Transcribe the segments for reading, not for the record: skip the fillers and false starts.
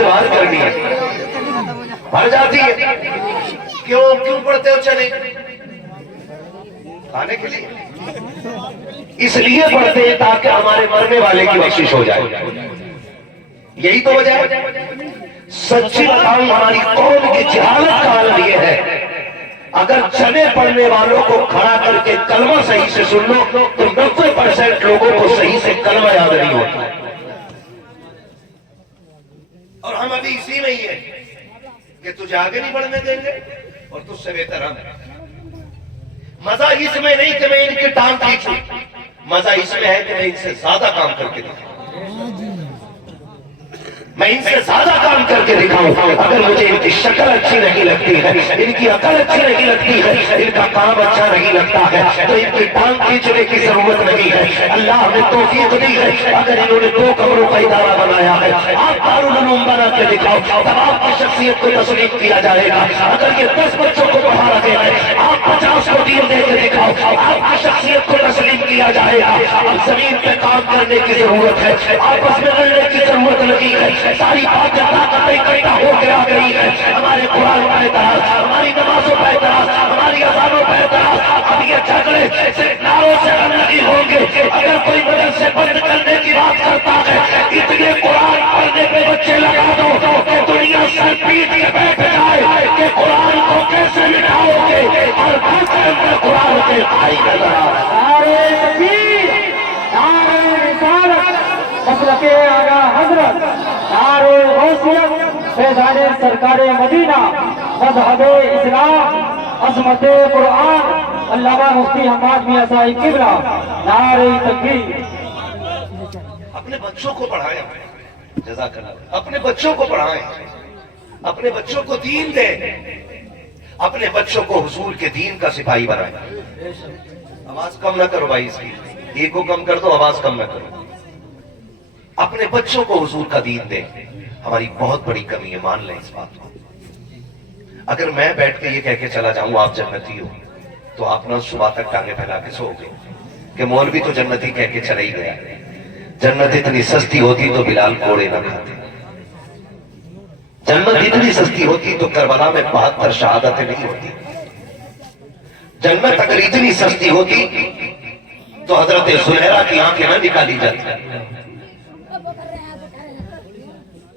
سے باہر کرنی ہے، بھر جاتی ہے. کیوں پڑھتے ہو؟ چلے کھانے کے لیے، اس لیے پڑھتے ہیں تاکہ ہمارے مرنے والے کی بخشش ہو جائے. یہی تو وجہ ہے. سچی بتاؤں ہماری قوم کی جہالت کا حال یہ ہے، اگر چنے پڑھنے والوں کو کھڑا کر کے کلمہ صحیح سے سن لو تو 90% لوگوں کو صحیح سے کلمہ یاد نہیں ہوتا. اور ہم ابھی اسی میں ہی ہیں کہ تجھے آگے نہیں بڑھنے دیں گے اور تجھ سے بہتر ہم. مزہ اس میں نہیں کہ میں ان کی ٹانگ کھینچوں، مزہ اس میں ہے کہ میں ان سے زیادہ کام کر کے دکھاؤں. میں ان سے زیادہ کام کر کے دکھاؤں. اگر مجھے ان کی شکل اچھی نہیں لگتی ہے، ان کی عقل اچھی نہیں لگتی ہے، ان کا کام اچھا نہیں لگتا ہے تو ان کی ٹانگ کھینچنے کی ضرورت نہیں ہے. اللہ ہمیں توفیق دی ہے. اگر انہوں نے 2 کمروں کا ادارہ بنایا ہے، آپ دارالعلوم بنا کے دکھاؤ، تب آپ کی شخصیت کو تسلیم کیا جائے گا. اگر یہ 10 بچوں کو پڑھا رہے ہیں، آپ 50 کو دین دے کے دکھاؤ، آپ کی شخصیت کو تسلیم کیا جائے گا. اب زمین پہ کام کرنے کی ضرورت ہے، آپس میں لڑنے کی ضرورت نہیں ہے. ساری باتیں طاقتیں اکٹھا ہو کے آ گئی ہے. ہمارے قرآن پہ اعتراض، ہماری نمازوں پہ اعتراض، ہماری اذانوں پہ اعتراض. اب یہ جھگڑے صرف نعروں سے ہم نہیں ہوں گے. اگر کوئی مدرسے بند کرنے کی بات کرتا ہے، اتنے قرآن پڑھنے پہ بچے لگا دو کہ دنیا سر پیٹ کے بیٹھ جائے کہ قرآن کو کیسے مٹاؤ گے. اور گھر کے اندر قرآن کے آئی نظر آ رہے مسلک آغا حضرت نعرہ غوثیت فیضان سرکار مدینہ مذہب اسلام عظمت قرآن علامہ مفتی حماد میاں صاحب قبلہ نعرہ تکبیر. اپنے بچوں کو پڑھائیں، جزاک اللہ. اپنے بچوں کو پڑھائیں، اپنے بچوں کو دین دیں، اپنے بچوں کو حضور کے دین کا سپاہی بنائیں. آواز کم نہ کرو بھائی، اس کی ایک کو کم کر دو، آواز کم نہ کرو. اپنے بچوں کو حضور کا دین دیں. ہماری بہت بڑی کمی ہے، مان لیں اس بات کو. اگر میں بیٹھ کے یہ کہہ کے چلا جاؤں آپ جنتی ہو تو آپ نہ صبح تک ٹانگیں پھیلا کے سو گے کہ مولوی تو جنتی کہہ کے چلا ہی گیا. جنت اتنی سستی ہوتی تو بلال کوڑے نہ کھاتے. جنت اتنی سستی ہوتی تو کربلا میں 72 شہادتیں نہیں ہوتی. جنت اگر اتنی سستی ہوتی تو حضرت زلیخا کی آنکھیں نہ نکالی جاتی.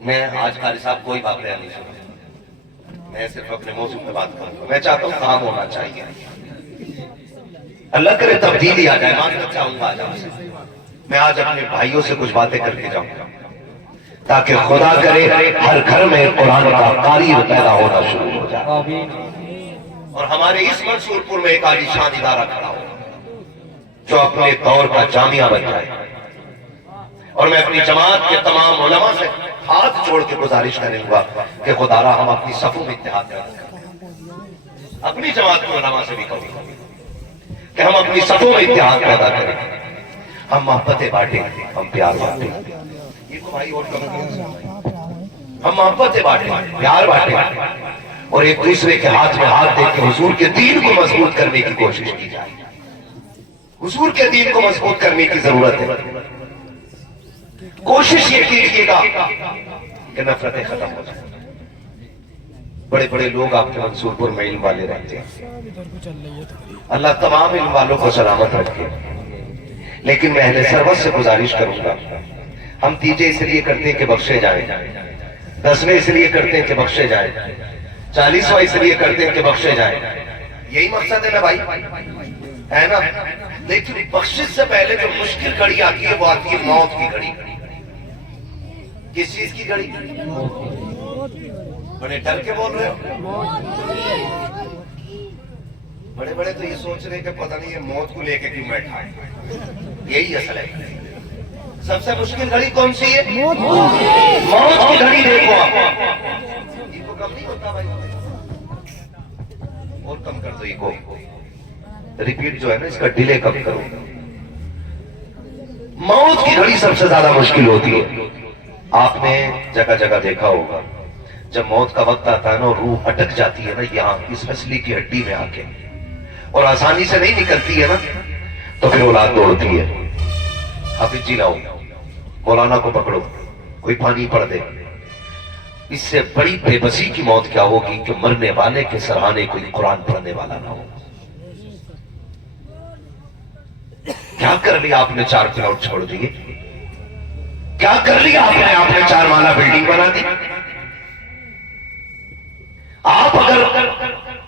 میں آج قاری صاحب کوئی واقعہ نہیں سنا، میں صرف اپنے موضوع پہ بات کروں گا. میں چاہتا ہوں کام ہونا چاہیے. اللہ کرے تبدیلی آ جائے. ماننا چاہوں گا آج آپ سے میں آج اپنے بھائیوں سے کچھ باتیں کر کے جاؤں گا تاکہ خدا کرے ہر گھر میں قرآن کا قاری پیدا ہونا شروع ہو جائے اور ہمارے اس منصور پور میں ایک عالی شان ادارہ کھڑا ہو جو اپنے دور کا جامعہ بن جائے. اور میں اپنی جماعت کے تمام علماء سے ہاتھ جوڑ کے گزارش کروں گا کہ خدا را ہم اپنی صفوں میں اتحاد پیدا کریں. اپنی جماعت کے علماء سے بھی کہوں گا کہ ہم اپنی صفوں میں اتحاد پیدا کریں. ہم محبتیں بانٹیں، ہم پیار بانٹیں. یہ تو بھائی اور کم ہم محبتیں بانٹیں، پیار بانٹیں اور ایک دوسرے کے ہاتھ میں ہاتھ دے کے حضور کے دین کو مضبوط کرنے کی کوشش کی جائے. حضور کے دین کو مضبوط کرنے کی ضرورت ہے. کوشش یہ کیجیے گا کہ نفرتیں ختم ہو جائیں. بڑے بڑے لوگ آپ کے منصور پور میں علم والے رہتے ہیں. اللہ تمام علم والوں کو سلامت رکھے. لیکن میں اہل سروت سے گزارش کروں گا، ہم تیجے اس لیے کرتے ہیں کہ بخشے جائیں، 10ویں اس لیے کرتے ہیں کہ بخشے جائیں، 40واں اس لیے کرتے ہیں کہ بخشے جائیں. یہی مقصد ہے نا بھائی، ہے نا؟ لیکن بخشش سے پہلے جو مشکل گھڑی آتی ہے وہ آتی ہے موت کی گھڑی. کس چیز کی گھڑی؟ بڑے ڈر کے بول رہے ہو؟ بڑے بڑے تو یہ سوچ رہے کہ پتہ نہیں یہ موت کو لے کے کیوں بیٹھا ہے. یہی اصل ہے. سب سے مشکل گھڑی کون سی ہے؟ موت کی گھڑی. دیکھو آپ یہ کو کم نہیں ہوتا بھائی، اور کم کر دو. یہ کو ریپیٹ جو ہے نا اس کا ڈیلے کم کرو. موت کی گھڑی سب سے زیادہ مشکل ہوتی ہے. آپ نے جگہ جگہ دیکھا ہوگا جب موت کا وقت آتا ہے نا روح اٹک جاتی ہے نا یہاں اس پسلی کی ہڈی میں آ کے اور آسانی سے نہیں نکلتی ہے نا تو پھر اولاد دوڑتی ہے. حافظ جی لاؤ، مولانا کو پکڑو، کوئی پانی پڑ دے. اس سے بڑی بے بسی کی موت کیا ہوگی کہ مرنے والے کے سرہانے کوئی قرآن پڑھنے والا نہ ہو. کیا کر لیا آپ نے 4 پلاٹ چھوڑ دیے؟ کیا کر لیا آپ نے 4 مالا بلڈنگ بنا دی؟ آپ اگر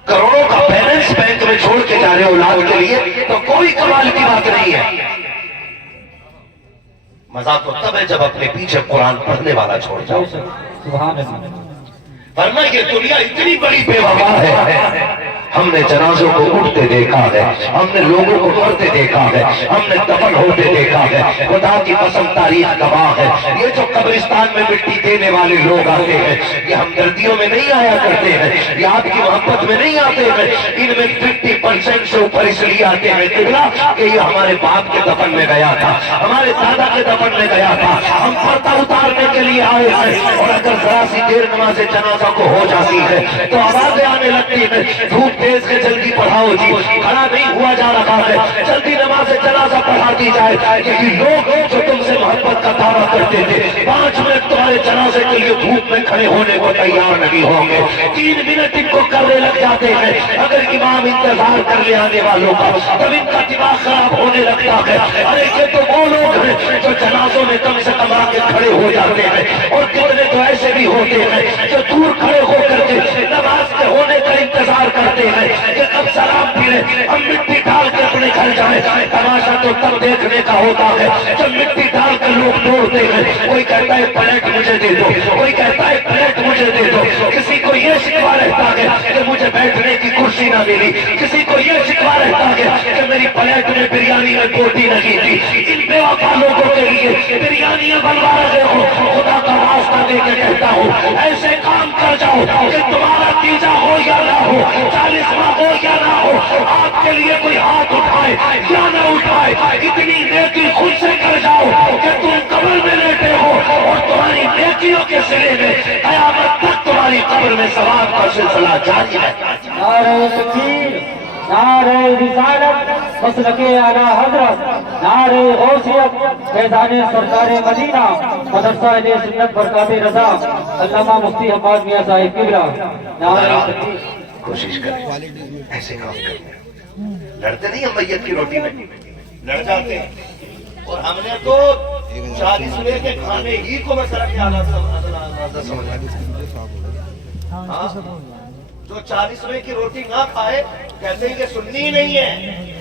کروڑوں کا بیلنس بینک میں چھوڑ کے جا رہے ہو اولاد کے لیے تو کوئی کمال کی بات نہیں ہے. مزہ تو تب ہے جب اپنے پیچھے قرآن پڑھنے والا چھوڑ جاؤ. سبحان اللہ. ورنہ یہ دنیا اتنی بڑی بے وفا ہے. ہم نے جنازوں کو اٹھتے دیکھا ہے, ہم نے لوگوں کو مرتے دیکھا ہے, ہم نے دفن ہوتے دیکھا ہے. خدا کی قسم تاریخ گواہ ہے. یہ جو قبرستان میں مٹی دینے والے لوگ آتے ہیں یہ ہمدردیوں میں نہیں آیا کرتے ہیں, یہ آپ کی محبت میں نہیں آتے ہیں. ان میں 50% سے اوپر اس لیے آتے ہیں کہ یہ ہمارے باپ کے دفن میں گیا تھا, ہمارے دادا کے دفن میں گیا تھا, ہم پردہ اتارنے کے لیے آئے ہیں. اور اگر ذرا سی دیر نماز جنازہ کو ہو جاتی ہے تو آوازیں آنے لگتی ہے, دھوپ تیز کے جلدی پڑھاؤ جی, کھڑا نہیں ہوا جا رہا ہے, جلدی نماز جنازہ پڑھا دی جائے. کیونکہ لوگ جو تم سے محبت کا دعویٰ کرتے تھے 5 منٹ تمہارے جنازے کے لیے دھوپ میں کھڑے ہونے کو تیار نہیں ہوں گے, 3 منٹ ان کو کرنے لگ جاتے ہیں. اگر امام انتظار کر لے آنے والوں کا تب ان کا دماغ خراب ہونے لگتا ہے. ارے یہ تو وہ لوگ ہیں جو جنازوں میں کم سے کم آ کے کھڑے ہو جاتے ہیں, اور کتنے تو ایسے بھی ہوتے ہیں جو دور کھڑے ہو کر کے نماز کے ہونے کا انتظار کرتے ہیں کہ کب سلام پھرے ہم مٹی ڈال کے اپنے گھر جائیں. تماشا تو تب دیکھنے کا ہوتا ہے جب مٹی ڈال کر لوگ توڑتے ہیں. کوئی کہتا ہے پلیٹ مجھے دے دو, کوئی کہتا ہے پلیٹ مجھے دے دو. کسی کو یہ شکوہ رہتا ہے کہ مجھے بیٹھنے کی کرسی نہ ملی, کسی کو یہ شکوہ رہتا ہے کہ میری پلیٹ میں بریانی میں بوٹی لگی تھی. ان بے وفا لوگوں کے لیے بریانیاں بنوا رہے ہو, خدا کا واسطہ دے کے کہتا ہوں ایسے کام کر جاؤ کہ تمہارا تیجا ہو یا نہ ہو, 40واں ہو یا نہ ہو, آپ کے لیے کوئی ہاتھ اٹھائے یا نہ اٹھائے, اتنی نیکی خود سے کر جاؤ کہ تم قبر میں لیٹے ہو اور تمہاری نیکیوں کے سلے میں قیامت تک تمہاری قبر میں ثواب کا سلسلہ جاری ہے. نعرہ تکبیر, نعرہ رسالت, مسلک اعلیٰ حضرت, نعرہ غوثیت, فیضان سرکار مدینہ, مدرسہ اہل سنت برکات رضا, علامہ مفتی حماد میاں صاحب قبلہ. نعرہ تکبیر. کوشش کریں ایسے کام کریں. لڑتے نہیں ہم میت کی روٹی میں, لڑ جاتے ہیں. اور ہم نے تو 40 روپے کے کھانے ہی کو مسئلہ کیا سمجھا. جو 40 روپے کی روٹی نہ کھائے کہتے ہیں کہ سننی ہی نہیں ہے.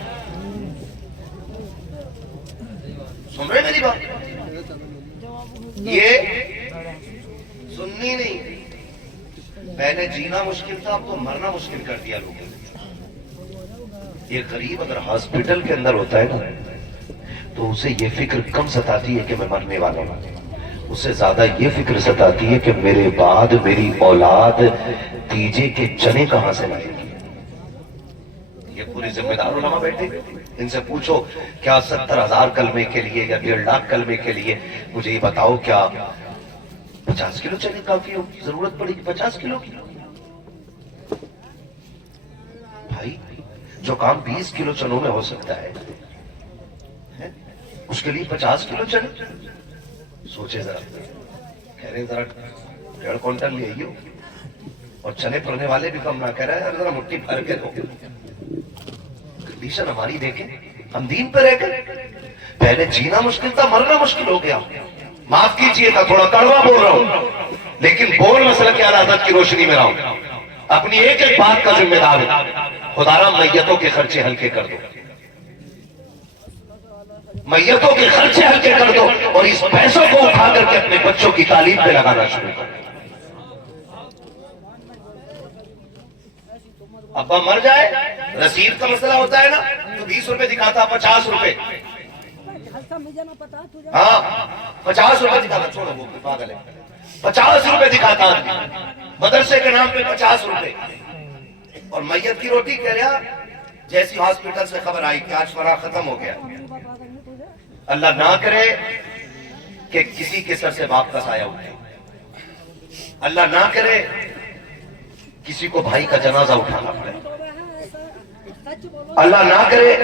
سن رہے میری بات؟ یہ سننی نہیں. پہلے جینا مشکل تھا, اب تو مرنا مشکل کر دیا لوگوں نے. یہ غریب اگر ہاسپٹل کے اندر ہوتا ہے نا تو اسے یہ فکر کم ستاتی ہے کہ میں مرنے والا ہوں, اسے زیادہ یہ فکر ستاتی ہے کہ میرے بعد میری اولاد تیجے کے چنے کہاں سے لائے گی. یہ پوری ذمہ دار علماء بیٹھے, ان سے پوچھو کیا 70,000 کلمے کے لیے یا 1.5 لاکھ کلمے کے لیے مجھے یہ بتاؤ کیا 50 کلو چنے کافی ہو, ضرورت پڑے گی 50 کلو کی؟ بھائی جو کام 20 کلو چنوں میں ہو سکتا ہے اس کے لیے 50 کلو چنے. سوچے ذرا, کہہ رہے ذرا 1.5 کوئنٹل لے آئیے, اور چنے پڑنے والے بھی کم نہ کہہ رہے ہیں ذرا مٹھی بھر کے دو. کنڈیشن ہماری دیکھیں, ہم دین پہ رہ کر پہلے جینا مشکل تھا, مرنا مشکل ہو گیا. معاف کیجئے گا تھوڑا کڑوا بول رہا ہوں, لیکن بول مسئلہ کے علاقات کی روشنی میں رہا ہوں. اپنی ایک ایک بات کا ذمہ دار ہے. خدا را میتوں کے خرچے ہلکے کر دو, میتوں کے خرچے ہلکے کر دو, اور اس پیسوں کو اٹھا کر کے اپنے بچوں کی تعلیم پہ لگانا شروع کر دو. ابا مر جائے, رسید کا مسئلہ ہوتا ہے نا, تو 20 روپے دکھاتا, 50 روپے, ہاں 50 روپے دکھاتا, چھوڑو وہ پاگل ہے, 50 روپے دکھاتا مدرسے کے نام پہ 50 روپے. اور میت کی روٹی کہہ رہا جیسی ہاسپٹل سے خبر آئی کہ آج فرا ختم ہو گیا. اللہ نہ کرے کہ کسی کے سر سے باپ کا سایہ اٹھے, اللہ نہ کرے کسی کو بھائی کا جنازہ اٹھانا پڑے, اللہ نہ کرے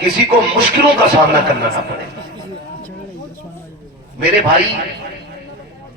کسی کو مشکلوں کا سامنا کرنا نہ پڑے. میرے بھائی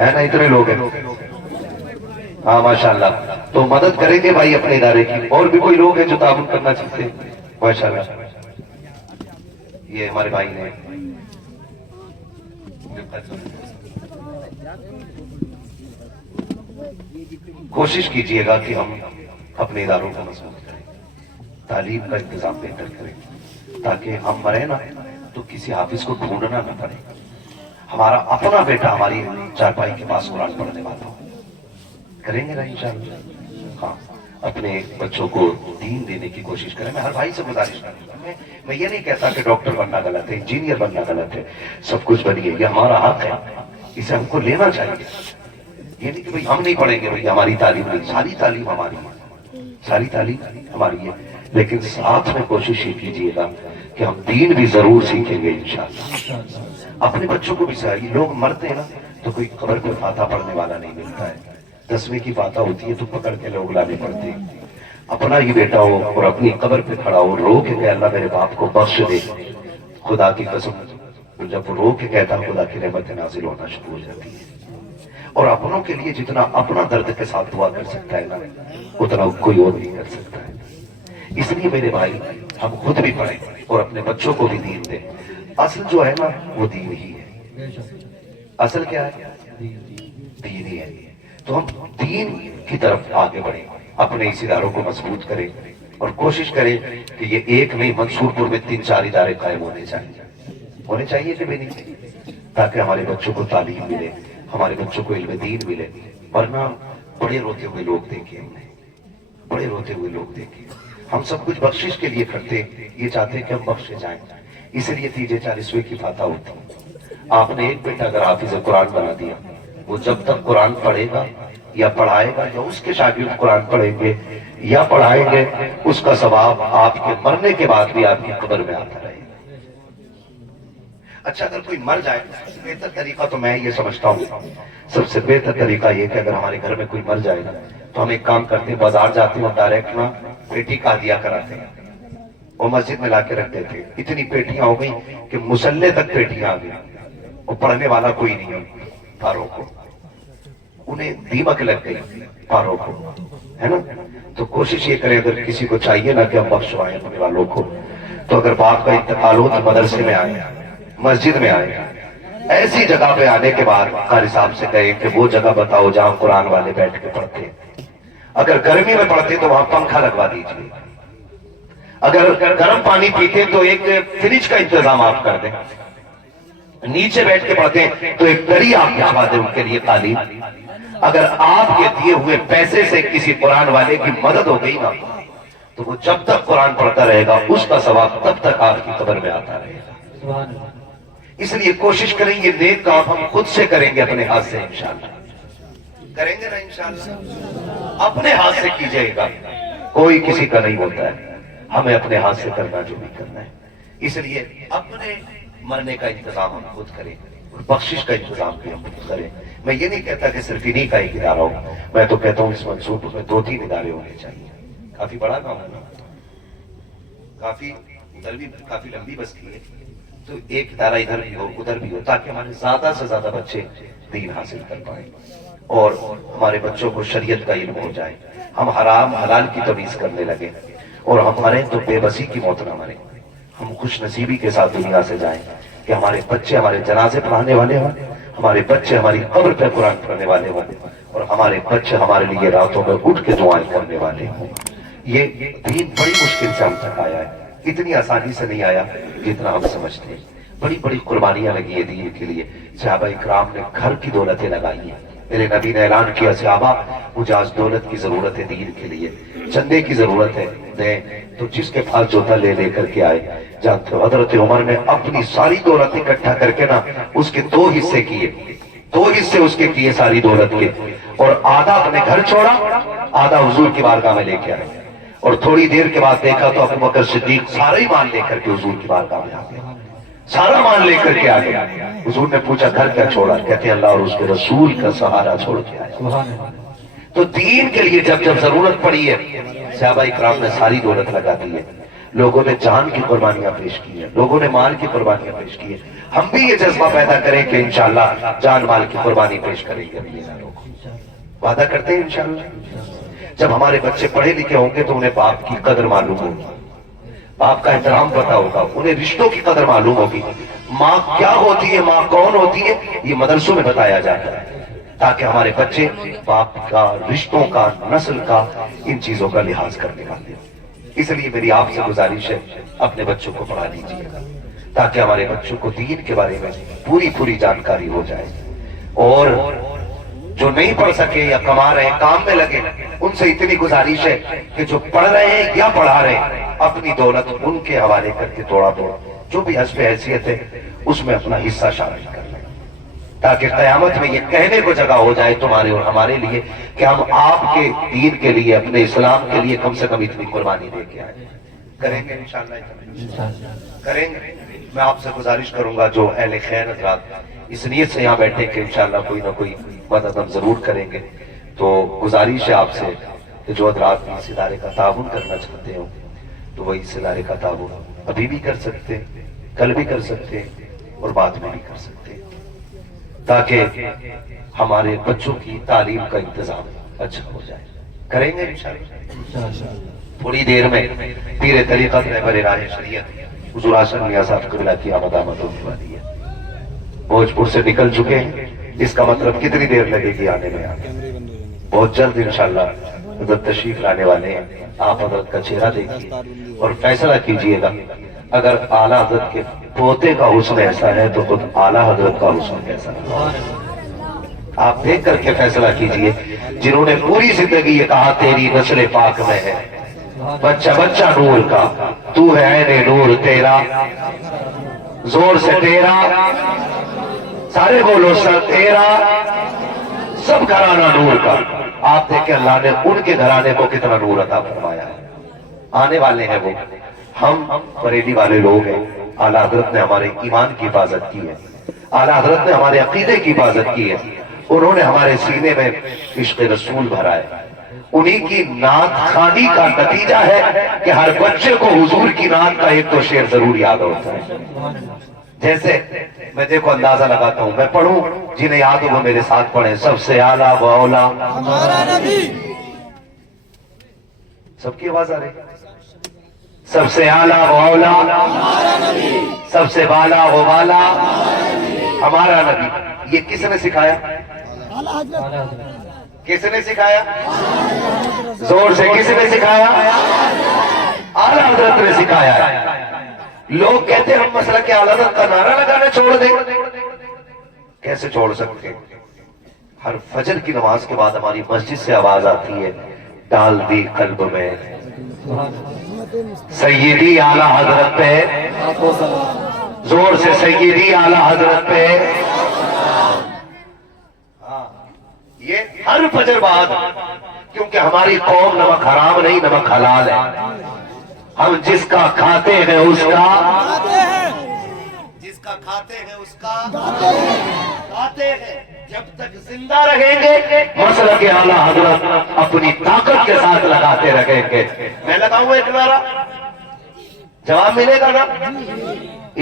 ہے نا اتنے لوگ ہیں؟ ہاں ماشاءاللہ. تو مدد کریں گے بھائی اپنے ادارے کی. اور بھی کوئی لوگ ہیں جو تعاون کرنا چاہتے ہیں؟ ماشاءاللہ. یہ ہمارے بھائی نے کوشش کیجئے گا کہ ہم اپنے اداروں کو مضبوط کریں, تعلیم کا انتظام بہتر کریں, تاکہ ہم مرے نا تو کسی حافظ کو ڈھونڈنا نہ پڑے, ہمارا اپنا بیٹا ہماری چارپائی کے پاس قرآن پڑھنے والا ہو. کریں گے نا انشاءاللہ؟ ہاں, اپنے بچوں کو دین دینے کی کوشش کریں. میں ہر بھائی سے گزارش کروں گا, میں یہ نہیں کہتا کہ ڈاکٹر بننا غلط ہے, انجینئر بننا غلط ہے, سب کچھ بنیے, یہ ہمارا حق ہے, اسے ہم کو لینا چاہیے. یہ نہیں کہ بھئی ہم نہیں پڑھیں گے, بھئی ہماری تعلیم نہیں, ساری تعلیم ہماری ہے, ساری تعلیم ہماری ہے, لیکن ساتھ میں کوشش یہ کیجیے گا کہ ہم دین بھی ضرور سیکھیں گے انشاءاللہ. اپنے بچوں کو بھی سکھائیے. لوگ مرتے ہیں نا تو کوئی قبر پہ فاتحہ پڑھنے والا نہیں ملتا ہے, 10ویں کی فاتحہ ہوتی ہے تو پکڑ کے لوگ لانے پڑتے ہیں. اپنا ہی بیٹا ہو اور اپنی قبر پہ کھڑا ہو, رو کے کہ اللہ میرے باپ کو بخش دے, خدا کی قسم جب وہ رو کے کہتا خدا کی رحمت نازل ہونا شروع ہو جاتی ہے. اور اپنوں کے لیے جتنا اپنا درد کے ساتھ دعا کر سکتا ہے نا, اتنا کوئی اور نہیں کر سکتا ہے. اس لیے میرے بھائی ہم خود بھی پڑھیں اور اپنے بچوں کو بھی دین دیں. اصل جو ہے نا وہ دین ہی ہے. اصل کیا ہے؟ دین ہی ہے. تو ہم دین کی طرف آگے بڑھیں, اپنے اس اداروں کو مضبوط کریں اور کوشش کریں کہ یہ ایک نہیں منصور پور میں 3-4 ادارے قائم ہونے چاہیے کہ بھی نہیں, تاکہ ہمارے بچوں کو تعلیم ملے, ہمارے بچوں کو علم دین ملے. ورنہ بڑے روتے ہوئے لوگ دیکھیں, ہم نے بڑے روتے ہوئے لوگ دیکھیں. ہم سب کچھ بخشش کے لیے کرتے, یہ چاہتے کہ ہم بخشے جائیں, اس لیے 40ویں کی فاتحہ ہوتی. آپ نے ایک بیٹا اگر حافظ قرآن بنا دیا, وہ جب تک قرآن پڑھے گا یا پڑھائے گا یا اس کے شاگرد قرآن پڑھیں گے یا پڑھائیں گے, اس کا ثواب آپ کے مرنے کے بعد بھی آپ کی قبر میں آتا رہے گا. اچھا اگر کوئی مر جائے, بہتر طریقہ تو میں یہ سمجھتا ہوں, سب سے بہتر طریقہ یہ کہ اگر ہمارے گھر میں کوئی مر جائے نا تو ہم ایک کام کرتے ہیں, بازار جاتے ہیں اور ڈائریکٹ نا پیٹی کا ہدیہ کراتے ہیں اور مسجد میں لا کے رکھ دیتے ہیں. اتنی پیٹیاں ہو گئی کہ مسلح تک پیٹیاں آ گئی, اور پڑھنے والا کوئی نہیں ہے. پاروں کو انہیں دیمک لگ گئی, پاروں کو, ہے نا. تو کوشش یہ کریں اگر کسی کو چاہیے نا کہ ہم بخشوائیں اپنے والوں کو, تو اگر باپ کا انتقال ہو تو مدرسے میں آئے, مسجد میں آئے, ایسی جگہ پہ آنے کے بعد قاری صاحب سے کہیں کہ وہ جگہ بتاؤ جہاں قرآن والے بیٹھ کے پڑھتے ہیں. اگر گرمی میں پڑھتے تو وہاں پنکھا لگوا دیجیے, اگر گرم پانی پیتے تو ایک فریج کا انتظام آپ کر دیں, نیچے بیٹھ کے پڑھتے ہیں تو ایک دری آپ بچھوا دیں ان کے لیے تعلیم. اگر آپ کے دیے ہوئے پیسے سے کسی قرآن والے کی مدد ہو گئی نا تو وہ جب تک قرآن پڑھتا رہے گا اس کا ثواب تب تک آپ کی قبر میں آتا رہے گا. اس لیے کوشش کریں یہ نیک کام ہم خود سے کریں گے, اپنے ہاتھ سے انشاءاللہ کریں گے نا انشاءاللہ. اپنے ہاتھ سے کیجئے گا, کوئی کسی کا نہیں ہوتا ہے, ہمیں اپنے ہاتھ سے کرنا جو بھی کرنا ہے. اس لیے اپنے مرنے کا انتظام ہم خود کریں اور بخشش کا انتظام بھی ہم خود کریں. میں یہ نہیں کہتا کہ صرف انہی کا ایک ادارہ ہو, میں تو کہتا ہوں اس منصوبے میں 2-3 ادارے ہونے چاہیے. کافی بڑا کام ہے نا, کافی ادھر بھی کافی لمبی بستی ہے, تو ایک ادارہ ادھر بھی ہو ادھر بھی ہو, تاکہ ہمارے زیادہ سے زیادہ بچے دین حاصل کر پائیں اور ہمارے بچوں کو شریعت کا علم ہو جائے, ہم حرام حلال کی تمیز کرنے لگے اور ہم مریں تو بے بسی کی موت نہ مریں, ہم خوش نصیبی کے ساتھ دنیا سے جائیں کہ ہمارے بچے ہمارے جنازے پڑھانے والے ہوں, ہمارے بچے ہماری قبر پہ قرآن پڑھنے والے ہوں, اور ہمارے بچے ہمارے لیے راتوں میں اٹھ کے دعائیں کرنے والے ہوں. یہ دین بڑی مشکل سے ہم تک آیا ہے, اتنی آسانی سے نہیں آیا جتنا ہم سمجھتے ہیں. بڑی بڑی قربانیاں لگی ہیں دین کے لیے. صحابہ اکرام نے گھر کی دولتیں لگائی ہیں. میرے نبی نے اعلان کیا, صحابہ مجھے آج دولت کی ضرورت ہے دین کے لیے, چندے کی ضرورت ہے دیں. تو جس کے پاس جو تھا لے کر کے آئے. جانتے ہو حضرت عمر نے اپنی ساری دولت اکٹھا کر کے نا اس کے 2 حصے کیے, 2 حصے اس کے کیے ساری دولت کے, اور آدھا اپنے گھر چھوڑا, آدھا حضور کی بارگاہ میں لے کے آئے. اور تھوڑی دیر کے بعد دیکھا تو ابو بکر صدیق سارا ہی مال لے کر کے حضور کی بارگاہ میں آ گیا, سارا مال لے کر کے آ گیا. حضور نے پوچھا گھر کیا چھوڑا؟ کہتے ہیں اللہ اور اس کے رسول کا سہارا چھوڑ کے آیا. تو دین کے لیے جب ضرورت پڑی ہے صحابہ اکرام نے ساری دولت لگا دی ہے. لوگوں نے جان کی قربانیاں پیش کی ہیں، لوگوں نے مال کی قربانیاں پیش کی ہیں. ہم بھی یہ جذبہ پیدا کریں کہ انشاءاللہ جان مال کی قربانی پیش کریں گے. وعدہ کرتے ہیں انشاءاللہ. جب ہمارے بچے پڑھے لکھے ہوں گے تو انہیں باپ کی قدر معلوم ہوگی، باپ کا احترام پتا ہوگا، انہیں رشتوں کی قدر معلوم ہوگی. ماں کیا ہوتی ہے، ماں کون ہوتی ہے، یہ مدرسوں میں بتایا جاتا ہے تاکہ ہمارے بچے باپ کا، رشتوں کا، نسل کا، ان چیزوں کا لحاظ کرنے والے ہوں. اس لیے میری آپ سے گزارش ہے اپنے بچوں کو پڑھا دیجیے گا تاکہ ہمارے بچوں کو دین کے بارے میں پوری جانکاری ہو جائے. اور جو نہیں پڑھ سکے یا کما رہے ہیں، کام میں لگے، ان سے اتنی گزارش ہے کہ جو پڑھ رہے ہیں یا پڑھا رہے ہیں اپنی دولت ان کے حوالے کر کے تھوڑا جو بھی حسب حیثیت ہے اس میں اپنا حصہ شامل کر لیں تاکہ قیامت میں یہ کہنے کو جگہ ہو جائے تمہارے اور ہمارے لیے کہ ہم آپ کے دین کے لیے، اپنے اسلام کے لیے کم سے کم اتنی قربانی دے کے آئے. کریں گے انشاءاللہ؟ کریں گے. میں آپ سے گزارش کروں گا جو اہل خیر حضرات اس نیت سے یہاں بیٹھے کہ انشاءاللہ کوئی نہ کوئی مدد ہم ضرور کریں گے، تو گزارش ہے آپ سے کہ جو حضرات اس ادارے کا تعاون کرنا چاہتے ہو تو وہ اس ادارے کا تعاون ابھی بھی کر سکتے ہیں، کل بھی کر سکتے ہیں اور بعد میں بھی کر سکتے ہیں تاکہ ہمارے بچوں کی تعلیم کا انتظام اچھا ہو جائے. کریں گے انشاءاللہ. تھوڑی دیر میں پیر طریقت رہبر راہ شریعت حضور حسن میاں صاحب قبلہ کی آمد ہونے والی ہے. بھوجپور سے نکل چکے ہیں، اس کا مطلب کتنی دیر لگے گی آنے میں؟ بہت جلد انشاءاللہ حضرت تشریف لانے والے ہیں. آپ حضرت کا چہرہ دیکھیے اور فیصلہ کیجئے گا. اگر اعلیٰ حضرت کے پوتے کا حسن ایسا ہے تو خود اعلیٰ حضرت کا حسن کیسا ہے؟ آپ دیکھ کر کے فیصلہ کیجئے. جنہوں نے پوری زندگی یہ کہا تیری نسل پاک میں ہے، بچہ بچہ نور کا، تو ہے عین نور تیرا، زور سے تیرا، سارے بولو سر تیرا، سب گھرانہ نور کا. آپ دیکھیں اللہ نے ان کے گھرانے کو کتنا نور عطا فرمایا ہے. آنے والے ہیں وہ. ہم بریلی والے لوگ ہیں. اعلیٰ حضرت نے ہمارے ایمان کی حفاظت کی ہے، اعلیٰ حضرت نے ہمارے عقیدے کی حفاظت کی ہے. انہوں نے ہمارے سینے میں عشق رسول بھرا ہے. انہی کی نعت خوانی کا نتیجہ ہے کہ ہر بچے کو حضور کی نعت کا ایک تو شعر ضرور یاد ہوتا ہے. جیسے میں دیکھو اندازہ لگاتا ہوں، میں پڑھوں، جنہیں یاد ہو وہ میرے ساتھ پڑھیں. سب سے اعلیٰ و اولا ہمارا نبی. سب کی آواز آ رہی؟ سب سے اعلیٰ و اولا ہمارا نبی، سب سے بالا و بالا ہمارا نبی. یہ کس نے سکھایا؟ کس نے سکھایا؟ زور سے کس نے سکھایا؟ اعلیٰ حضرت نے سکھایا ہے. لوگ کہتے ہیں ہم مسلک اعلیٰ حضرت کا نعرہ لگانا چھوڑ دیں. کیسے چھوڑ سکتے؟ ہر فجر کی نماز کے بعد ہماری مسجد سے آواز آتی ہے، ڈال دی قلب میں سیدی اعلیٰ حضرت پہ، زور سے سیدی اعلیٰ حضرت پہ. یہ ہر فجر بعد، کیونکہ ہماری قوم نمک حرام نہیں، نمک حلال ہے. ہم جس کا کھاتے ہیں اس کا، جس کا کھاتے ہیں اس کا کھاتے ہیں. جب تک زندہ رہیں گے مسلک اعلیٰ حضرت اپنی طاقت کے ساتھ لگاتے رہیں گے. میں لگاؤں ایک نعرہ، جواب ملے گا نا؟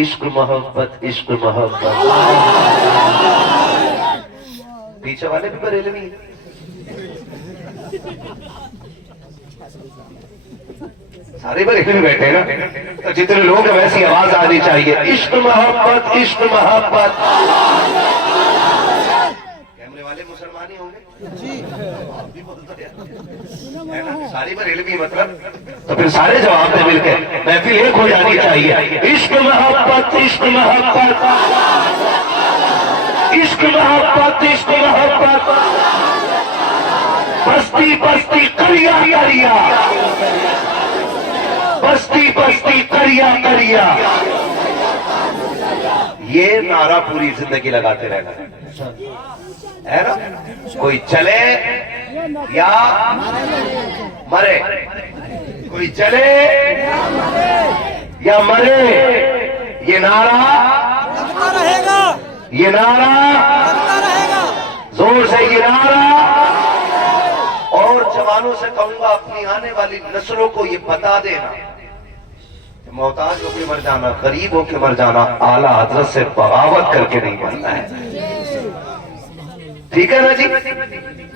عشق محبت، عشق محبت. پیچھے والے بھی بریلوی ہیں. سارے بریلوی بیٹھے ہیں نا، تو جتنے لوگ ہیں ویسی آواز آنی چاہیے. عشق محبت، عشق محبت. کیمرے والے مسلمان ہی ہوں گے؟ ساری بریلوی مطلب، تو پھر سارے جواب دیں مل کے، محفل ایک ہو جانی چاہیے. عشق محبت، عشق محبت، عشق محبت، عشق محبت. بستی بستی کریا کریا، بستی بستی کریا کریا. یہ نعرہ پوری زندگی لگاتے رہنا ہے نا. کوئی چلے یا مرے، کوئی چلے یا مرے، یہ نعرہ رہے گا، یہ نعرہ رہے گا. زور سے یہ نعرہ. اور جوانوں سے کہوں گا اپنی آنے والی نسلوں کو یہ بتا دینا محتاج ہو کے مر جانا، غریب ہو کے مر جانا، اعلیٰ حضرت سے بغاوت کر کے نہیں مرنا ہے. ٹھیک ہے نا جی.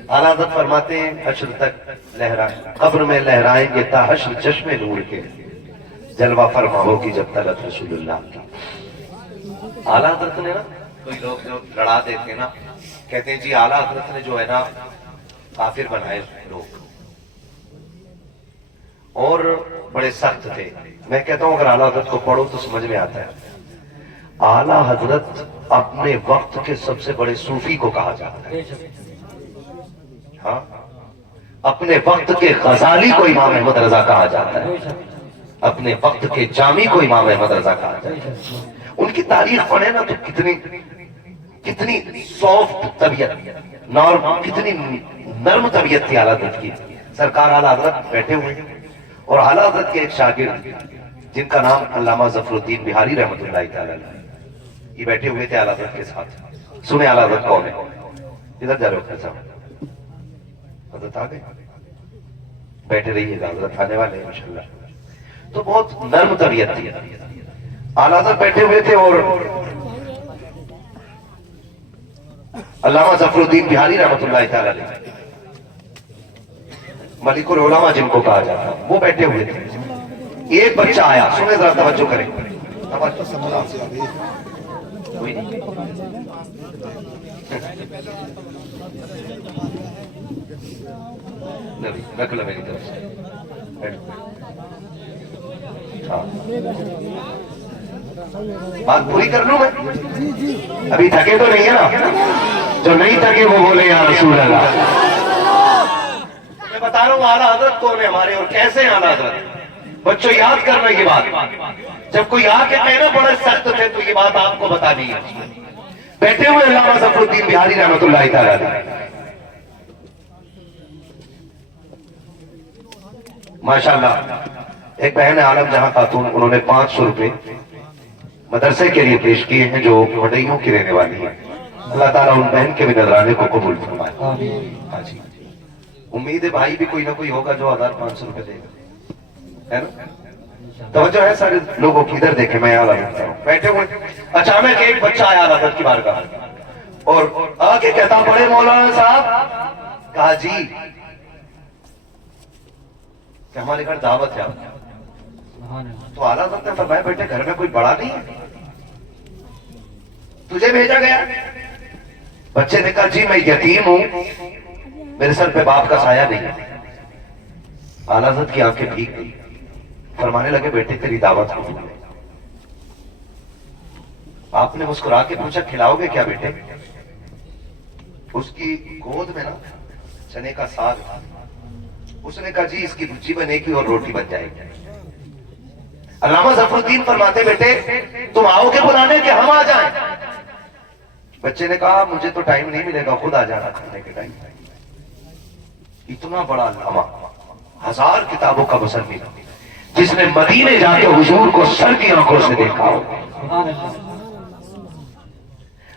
اعلیٰ حضرت فرماتے ہیں حشر تک لہرائیں، قبر میں لہرائیں گے تا حشر چشم نور کے، جلوہ فرما ہوگی جب طلعت رسول اللہ کی. اعلیٰ حضرت نے نا، کوئی لوگ جو لڑا دیتے نا کہتے ہیں جی اعلیٰ حضرت نے جو ہے نا کافر بنائے لوگ اور بڑے سخت تھے. میں کہتا ہوں اگر اعلیٰ حضرت کو پڑھو تو سمجھ میں آتا ہے. اعلیٰ حضرت اپنے وقت کے سب سے بڑے صوفی کو کہا جاتا ہے. ہاں، اپنے وقت کے غزالی کو امام احمد رضا کہا جاتا ہے، اپنے وقت کے جامی کو امام احمد رضا کہا جاتا ہے. ان کی تاریخ پڑھے نا تو کتنی سافٹ طبیعت، نارم، کتنی نرم طبیعت تھی اعلیٰ حضرت کی. سرکار اعلیٰ حضرت بیٹھے ہوئے ہیں اور اعلیٰ حضرت کے ایک شاگرد جن کا نام علامہ ظفر الدین بہاری رحمۃ اللہ تعالی علیہ، یہ بیٹھے ہوئے تھے اعلیٰ حضرت کے ساتھ. سنیں اعلیٰ حضرت کون ہے. ادھر جا رہے ہو حضرت آ گئے، بیٹھے رہیے گا، حضرت آنے والے ہیں انشاءاللہ. تو بہت نرم طبیعت تھی. اعلیٰ حضرت بیٹھے ہوئے تھے اور علامہ ظفر الدین بہاری رحمۃ اللہ تعالی علیہ، ملک العلماء جن کو کہا جاتا ہے، وہ بیٹھے ہوئے تھے. ایک بچہ آیا، سنیں ذرا توجہ کریں. کوئی نہیں. رکھ لو میری طرف سے. بات پوری کر لوں میں؟ ابھی تھکے تو نہیں ہے نا؟ جو نہیں تھکے وہ بولے یا رسول اللہ. میں بتا رہا ہوں اعلیٰ حضرت کون ہے ہمارے اور کیسے ہیں اعلیٰ حضرت. بچوں یاد کرنا یہ بات، جب کوئی آ کے کہنا بڑے سخت تھے تو یہ بات آپ کو بتانی ہے. بیٹھے ہوئے علامہ ظفر الدین بہاری رحمۃ اللہ تعالی علیہ، ماشاءاللہ. ایک بہن عالم جہاں خاتون، انہوں نے 500 روپے مدرسے کے لیے پیش کیے ہیں جو وڈیوں کی رہنے والی ہے. اللہ تعالیٰ ان بہن کے بھی نذرانے کو قبول فرمائے. ہاں جی. امید ہے بھائی بھی کوئی نہ کوئی ہوگا جو 1500 روپے دے گا، ہے نا؟ توجہ ہے سارے لوگوں کی. ادھر دیکھیں، میں یہاں لگتا ہوں بیٹھے ہوئے. اچانک ایک بچہ آیا حضرت کی بارگاہ اور آ کے کہتا بڑے مولانا صاحب. کہا جی کہ ہمارے گھر دعوت ہے. تو اعلیٰ حضرت نے فرمایا بیٹے گھر میں کوئی بڑا نہیں ہے، تجھے بھیجا گیا. بچے نے کہا جی میں یتیم ہوں، میرے سر پہ باپ کا سایہ نہیں ہے. اعلیٰ حضرت کی آنکھیں بھیگ گئی. فرمانے لگے بیٹے تیری دعوت قبول ہے. آپ نے مسکرا کے پوچھا کھلاؤ گے کیا بیٹے؟ اس کی گود میں نا چنے کا ساگ تھا. اس نے کہا جی اس کی بھجی بنے گی اور روٹی بن جائے گی. علامہ ظفر الدین فرماتے بیٹے تم آؤ گے بلانے کہ ہم آ جائیں؟ بچے نے کہا مجھے تو ٹائم نہیں ملے گا، خود آ جانا کھانے کے ٹائم. اتنا بڑا علامہ، 1000 کتابوں کا مصنف، جس نے مدینے جا کے حضور کو سر کی آنکھوں سے دیکھا ہو،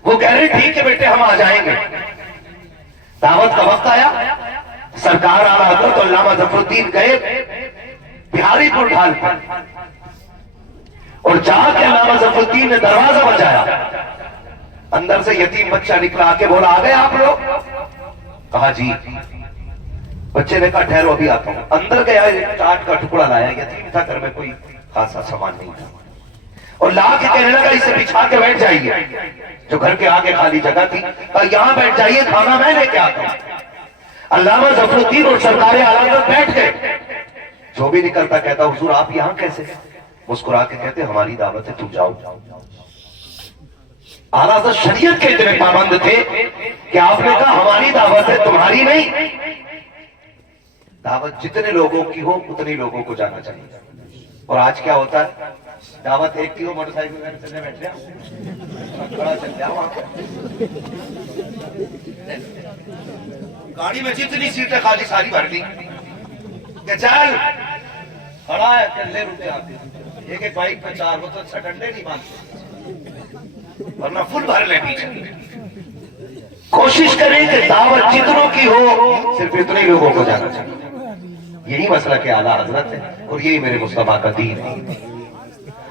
وہ کہہ رہے ٹھیک ہے بیٹے ہم آ جائیں گے. دعوت کا وقت آیا، سرکار اعلیٰ حضرت علامہ ظفر الدین گئے بہاری پور ڈھال پر اور جا کے علامہ ظفر الدین نے دروازہ بجایا. اندر سے یتیم بچہ نکلا کے بولا آ گئے آپ لوگ؟ کہا جی. بچے نے کہا ٹھہرو ابھی آتا ہوں. اندر گیا، چاٹ کا ٹکڑا لایا. یتیم تھا، گھر میں کوئی خاصا سامان نہیں تھا، اور لا کے کہنے لگا اسے بچھا کے بیٹھ جائیے. جو گھر کے آگے خالی جگہ تھی کہا یہاں بیٹھ جائیے، کھانا میں لے کے آتا ہوں. علامہ ظفر الدین اور سرکار اعلیٰ حضرت بیٹھ گئے. جو بھی نکلتا کہتا حضور آپ یہاں کیسے؟ مسکرا کے کہتے ہماری دعوت ہے تم جاؤ. اعلیٰ حضرت شریعت کے اتنے پابند تھے کہ آپ نے کہا ہماری دعوت ہے تمہاری نہیں. دعوت جتنے لوگوں کی ہو اتنے لوگوں کو جانا چاہیے. اور آج کیا ہوتا ہے، دعوت ایک کی ہو موٹر سائیکل میں چلنے بیٹھ جاؤ، کھڑا چل جاؤ وہاں پہ. گاڑی میں جتنی سیٹیں خالی ساری بھر لی کہ چل کھڑا ہے چلے رک جاتے. ایک ایک بائک پہ 4 وہ تو سٹنڈے نہیں مانتے ورنہ فل بھر لیں پیچھے. کوشش کریں کہ دعوت جتنوں کی ہو صرف اتنے لوگوں کو جانا چاہیے. یہی مسئلہ کہ اعلیٰ حضرت ہے اور یہی میرے مصطفیٰ کا دین ہے.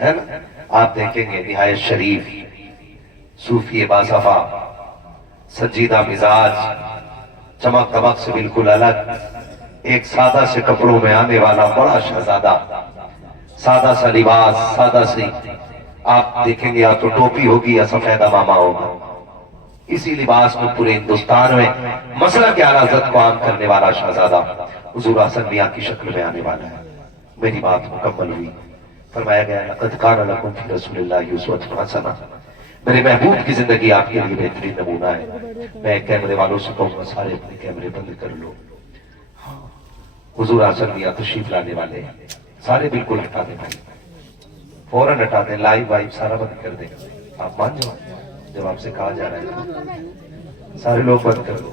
ہے نا. آپ دیکھیں گے نہایت شریف صوفی باصفا سنجیدہ مزاج چمک دمک سے بالکل الگ ایک سادہ سے کپڑوں میں آنے والا بڑا شہزادہ سادہ سا لباس سادہ سی آپ دیکھیں گے یا تو ٹوپی ہوگی یا سفید امامہ ہوگا اسی لباس میں پورے ہندوستان میں مسئلہ کے اعلیٰ حضرت کو عام کرنے والا شہزادہ حضور حسن میاں کی شکل میں آنے والا ہے. میری بات مکمل ہوئی. فرمایا گیا لقد کان لکم فی رسول اللہ اسوۃ حسنہ میرے محبوب کی زندگی آپ کے لیے بہترین نمونہ ہے. میں کیمرے والوں سے کہوں گا سارے اپنے کیمرے بند کر لو. حضور حسن میاں تشریف لانے والے ہیں سارے بالکل ہٹا دیں بھائی فوراً ہٹا دیں لائیو وائیو سارا بند کر دیں. آپ مان جاؤ جب آپ سے کہا جا رہا ہے سارے لوگ بند کر دو.